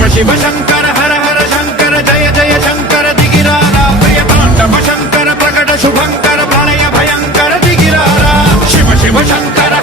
शिव शिव शंकर हर हर शंकर जय जय शंकर दिगिरारा प्रिय तांडव शंकर प्रकट शुभंकर प्रलय भयंकर दिगिरारा शिव शिव शंकर